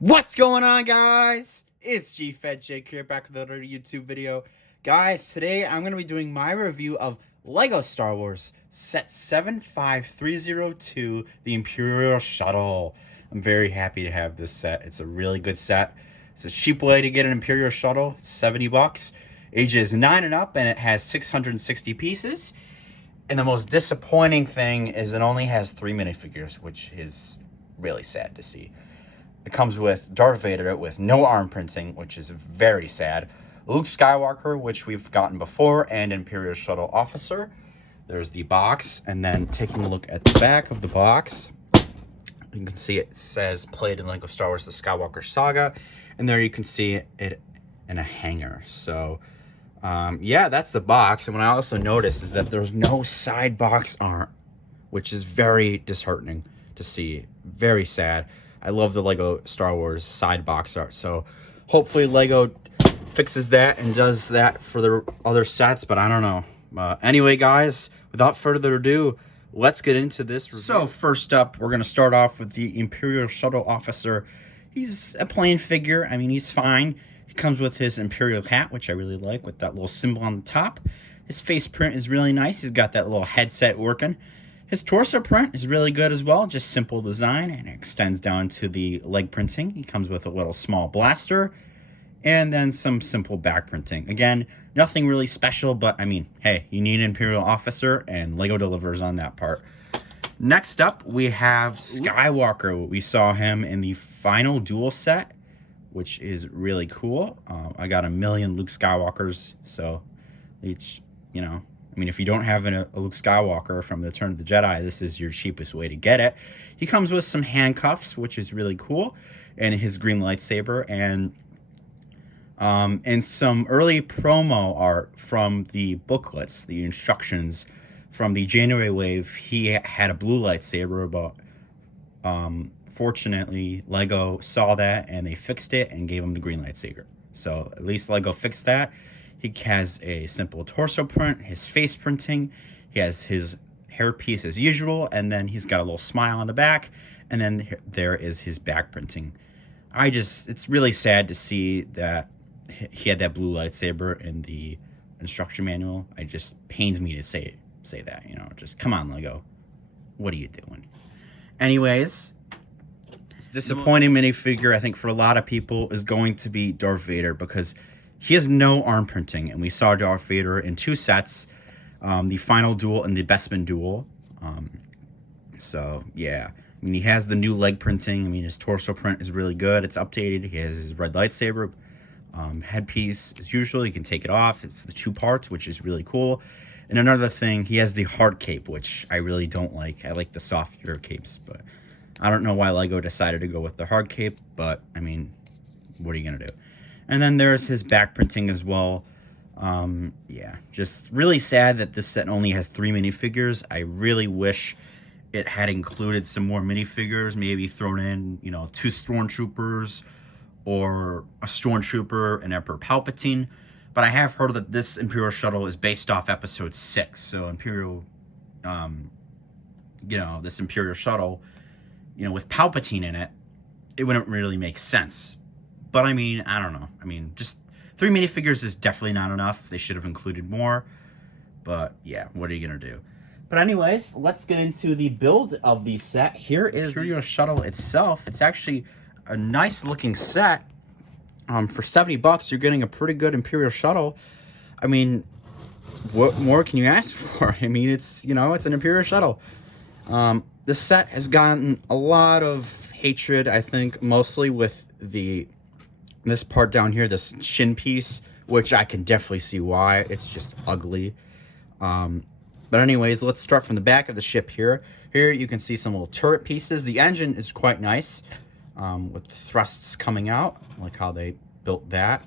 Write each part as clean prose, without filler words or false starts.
What's going on, guys? It's GFed Jake here, back with another YouTube video. Guys, today I'm going to be doing my review of LEGO Star Wars Set 75302, the Imperial Shuttle. I'm very happy to have this set. It's a really good set. It's a cheap way to get an Imperial Shuttle, $70. Ages 9 and up, and it has 660 pieces. And the most disappointing thing is it only has 3 minifigures, which is really sad to see. It comes with Darth Vader with no arm printing, which is very sad. Luke Skywalker, which we've gotten before, and Imperial Shuttle Officer. There's the box, and then taking a look at the back of the box, you can see it says played in LEGO Star Wars The Skywalker Saga, and there you can see it in a hanger. So, yeah, that's the box. And what I also noticed is that there's no side box art, which is very disheartening to see. Very sad. I love the LEGO Star Wars side box art, so hopefully LEGO fixes that and does that for the other sets, but I don't know. Anyway, guys, without further ado, let's get into this review. So first up, we're going to start off with the Imperial Shuttle Officer. He's a plain figure. I mean, he's fine. He comes with his Imperial hat, which I really like, with that little symbol on the top. His face print is really nice. He's got that little headset working. His torso print is really good as well, just simple design, and it extends down to the leg printing. He comes with a little small blaster, and then some simple back printing. Again, nothing really special, but I mean, hey, you need an Imperial Officer, and LEGO delivers on that part. Next up, we have Skywalker. We saw him in the final duel set, which is really cool. I got a million Luke Skywalkers, so each, you know, I mean, if you don't have a Luke Skywalker from the Return of the Jedi, this is your cheapest way to get it. He comes with some handcuffs, which is really cool, and his green lightsaber, and some early promo art from the booklets, the instructions from the January wave. He had a blue lightsaber, but fortunately, LEGO saw that, and they fixed it and gave him the green lightsaber. So at least LEGO fixed that. He has a simple torso print, his face printing, he has his hairpiece as usual, and then he's got a little smile on the back, and then there is his back printing. It's really sad to see that he had that blue lightsaber in the instruction manual. It just pains me to say that, you know, just come on, LEGO. What are you doing? Anyways, disappointing minifigure, I think, for a lot of people is going to be Darth Vader, because he has no arm printing, and we saw Darth Vader in 2 sets, the final duel and the Bespin duel. So, yeah. I mean, he has the new leg printing. I mean, his torso print is really good. It's updated. He has his red lightsaber. Headpiece, as usual, you can take it off. It's the 2 parts, which is really cool. And another thing, he has the hard cape, which I really don't like. I like the softer capes, but I don't know why LEGO decided to go with the hard cape, but, I mean, what are you going to do? And then there's his back printing as well. Yeah, just really sad that this set only has 3 minifigures. I really wish it had included some more minifigures, maybe thrown in, you know, 2 Stormtroopers or a Stormtrooper and Emperor Palpatine. But I have heard that this Imperial Shuttle is based off Episode 6. So Imperial, you know, this Imperial Shuttle, you know, with Palpatine in it, it wouldn't really make sense. But, I mean, I don't know. I mean, just 3 minifigures is definitely not enough. They should have included more. But, yeah, what are you going to do? But anyways, let's get into the build of the set. Here is the Imperial Shuttle itself. It's actually a nice-looking set. For $70, you're getting a pretty good Imperial Shuttle. I mean, what more can you ask for? I mean, it's, you know, it's an Imperial Shuttle. This set has gotten a lot of hatred, I think, mostly with this part down here, this shin piece, which I can definitely see why. It's just ugly. But anyways, let's start from the back of the ship here. Here you can see some little turret pieces. The engine is quite nice, with thrusts coming out, like how they built that.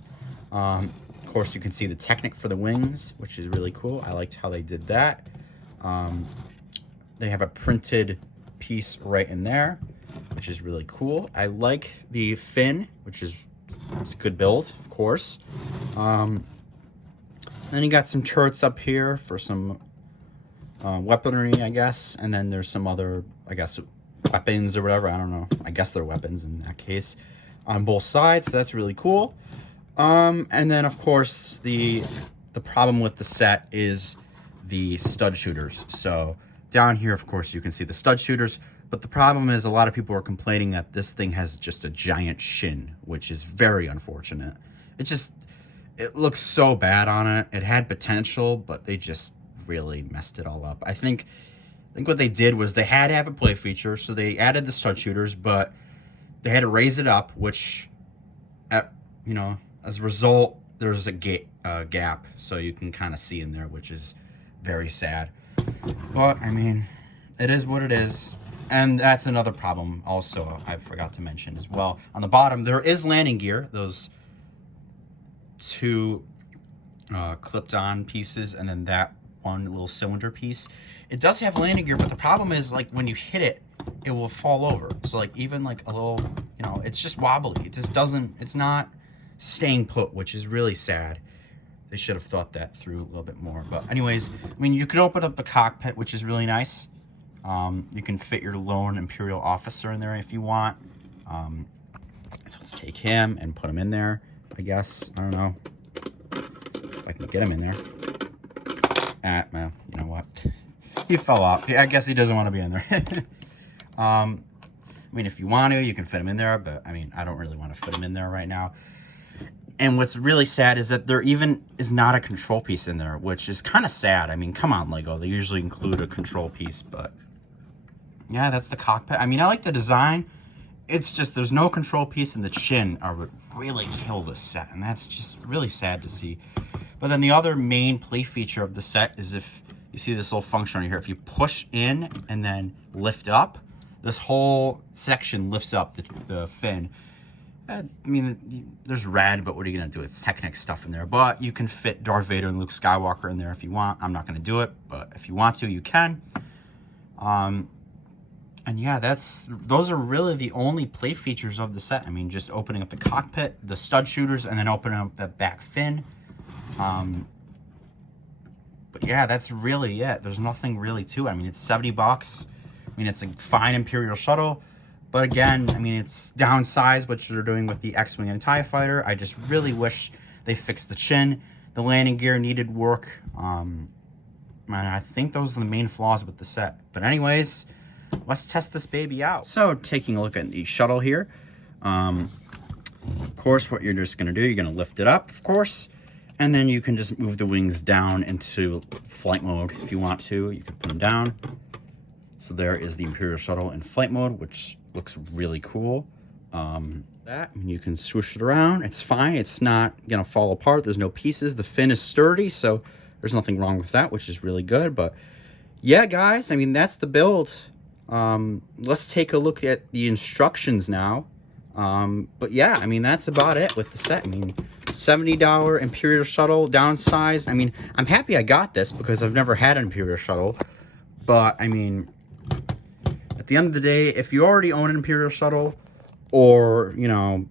Of course, you can see the Technic for the wings, which is really cool. I liked how they did that. They have a printed piece right in there, which is really cool. I like the fin, which is a good build, of course. Then you got some turrets up here for some weaponry, I guess. And then there's some other, I guess, weapons or whatever. I don't know. I guess they're weapons in that case. on both sides, so that's really cool. And then of course the problem with the set is the stud shooters. So down here, of course, you can see the stud shooters, but the problem is a lot of people are complaining that this thing has just a giant shin, which is very unfortunate. It looks so bad on it. It had potential, but they just really messed it all up. I think what they did was they had to have a play feature, so they added the stud shooters, but they had to raise it up, which, you know, as a result, there's a gap, so you can kind of see in there, which is very sad. But I mean, it is what it is. And that's another problem also I forgot to mention as well. On the bottom, there is landing gear, those two clipped on pieces, and then that one little cylinder piece. It does have landing gear, but the problem is, like, when you hit it, it will fall over. So like even like a little, you know, it's just wobbly. It just doesn't, it's not staying put, which is really sad. They should have thought that through a little bit more. But anyways, I mean, you can open up the cockpit, which is really nice. You can fit your lone Imperial officer in there if you want. So let's take him and put him in there, I guess. I don't know if I can get him in there. Well, you know what? He fell off. I guess he doesn't want to be in there. I mean, if you want to, you can fit him in there, but I mean, I don't really want to fit him in there right now. And what's really sad is that there even is not a control piece in there, which is kind of sad. I mean, come on, Lego. They usually include a control piece, but yeah, that's the cockpit. I mean, I like the design. It's just there's no control piece, and the chin would really kill this set, and that's just really sad to see. But then the other main play feature of the set is if you see this little function right here, if you push in and then lift up, this whole section lifts up the fin. I mean, there's red, but what are you going to do? It's Technic stuff in there. But you can fit Darth Vader and Luke Skywalker in there if you want. I'm not going to do it, but if you want to, you can. And yeah, those are really the only play features of the set. I mean, just opening up the cockpit, the stud shooters, and then opening up that back fin. But yeah, that's really it. There's nothing really to it. I mean, it's $70. I mean, it's a fine Imperial Shuttle. But again, I mean, it's downsized, which they're doing with the X-Wing and TIE Fighter. I just really wish they fixed the chin. The landing gear needed work. And I think those are the main flaws with the set. But anyways, let's test this baby out. So, taking a look at the shuttle here. Of course, what you're just going to do, you're going to lift it up, of course. And then you can just move the wings down into flight mode if you want to. You can put them down. So there is the Imperial Shuttle in flight mode, which looks really cool. You can swoosh it around. It's fine. It's not going to fall apart. There's no pieces. The fin is sturdy, so there's nothing wrong with that, which is really good. But yeah, guys, I mean, that's the build. Let's take a look at the instructions now. But yeah, I mean, that's about it with the set. I mean, $70 Imperial Shuttle downsized. I mean, I'm happy I got this because I've never had an Imperial Shuttle. But I mean, at the end of the day, if you already own an Imperial Shuttle, or, you know,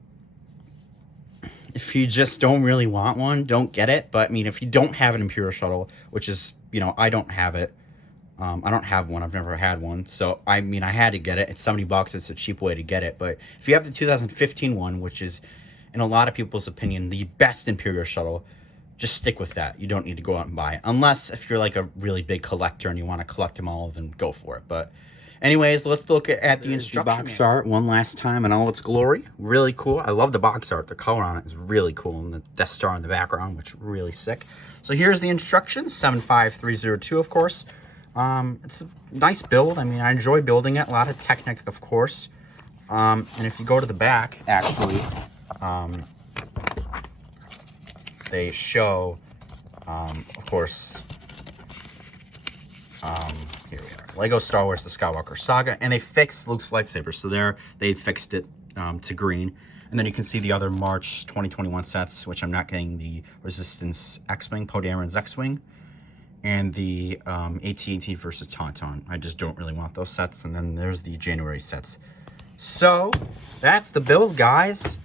if you just don't really want one, don't get it. But I mean, if you don't have an Imperial Shuttle, which is, you know, I don't have it. I don't have one. I've never had one. So, I mean, I had to get it. It's $70. It's a cheap way to get it. But if you have the 2015 one, which is, in a lot of people's opinion, the best Imperial Shuttle, just stick with that. You don't need to go out and buy it. Unless if you're like a really big collector and you want to collect them all, then go for it. But anyways, let's look at the instruction box art one last time in all its glory. Really cool. I love the box art. The color on it is really cool. And the Death Star in the background, which is really sick. So here's the instructions. 75302, of course. It's a nice build. I mean, I enjoy building it. A lot of Technic, of course. And if you go to the back, actually, they show, of course, here we are. Lego Star Wars The Skywalker Saga. And they fixed Luke's lightsaber. So there, they fixed it to green. And then you can see the other March 2021 sets, which I'm not getting, the Resistance X-Wing, Poe Dameron's X-Wing. And the AT&T versus Tauntaun. I just don't really want those sets. And then there's the January sets. So, that's the build, guys.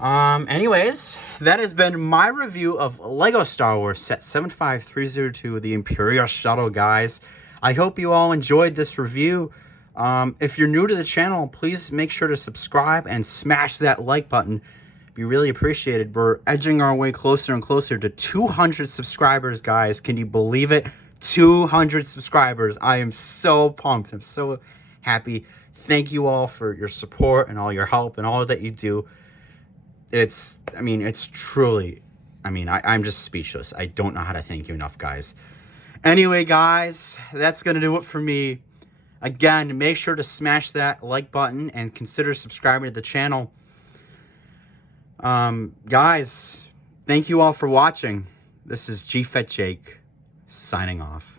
Anyways, that has been my review of Lego Star Wars Set 75302, the Imperial Shuttle, guys. I hope you all enjoyed this review. If you're new to the channel, please make sure to subscribe and smash that like button. Be really appreciated. We're edging our way closer and closer to 200 subscribers, guys. Can you believe it? 200 subscribers. I am so pumped. I'm so happy. Thank you all for your support and all your help and all that you do. It's truly, I'm just speechless. I don't know how to thank you enough, guys. Anyway, guys, that's going to do it for me. Again, make sure to smash that like button and consider subscribing to the channel. Guys, thank you all for watching. This is GFET Jake signing off.